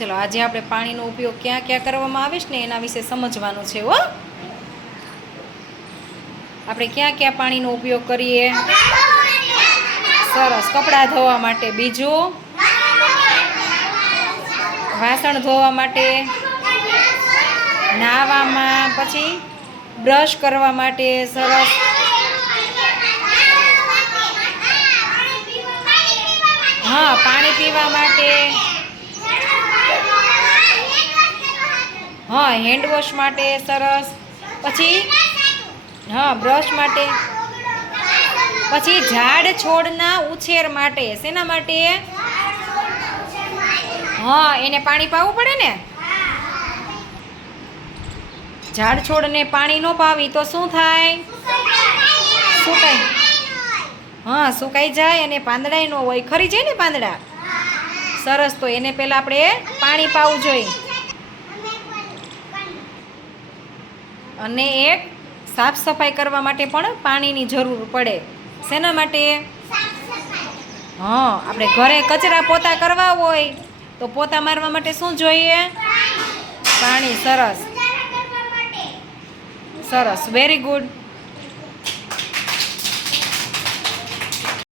ચલો આજે આપણે પાણીનો ઉપયોગ ક્યાં ક્યાં કરવામાં આવે છે ને એના વિશે સમજવાનું છે હો. આપણે ક્યાં ક્યાં પાણીનો ઉપયોગ કરીએ? સરસ, કપડાં ધોવા માટે. બીજું? વાસણ ધોવા માટે, નાહવામાં, પછી બ્રશ કરવા માટે. સરસ. હા, પાણી પીવા માટે. હા, હેન્ડવોશ માટે. સરસ. પછી હા, બ્રશ માટે. પછી ઝાડ છોડના ઉછેર માટે. શેના માટે? હા, એને પાણી પાવું પડે ને. ઝાડ છોડને પાણી ન પાવી તો શું થાય? સુકાઈ. હા, સુકાઈ જાય અને પાંદડાય ન હોય, ખરી જાય ને પાંદડા. સરસ, તો એને પહેલાં આપણે પાણી પાવું જોઈએ. અને એક સાફ સફાઈ કરવા માટે પણ પાણીની જરૂર પડે. શેના માટે? હા, આપણે ઘરે કચરા પોતા કરવા હોય તો પોતા મારવા માટે શું જોઈએ? પાણી. સરસ સરસ, વેરી ગુડ.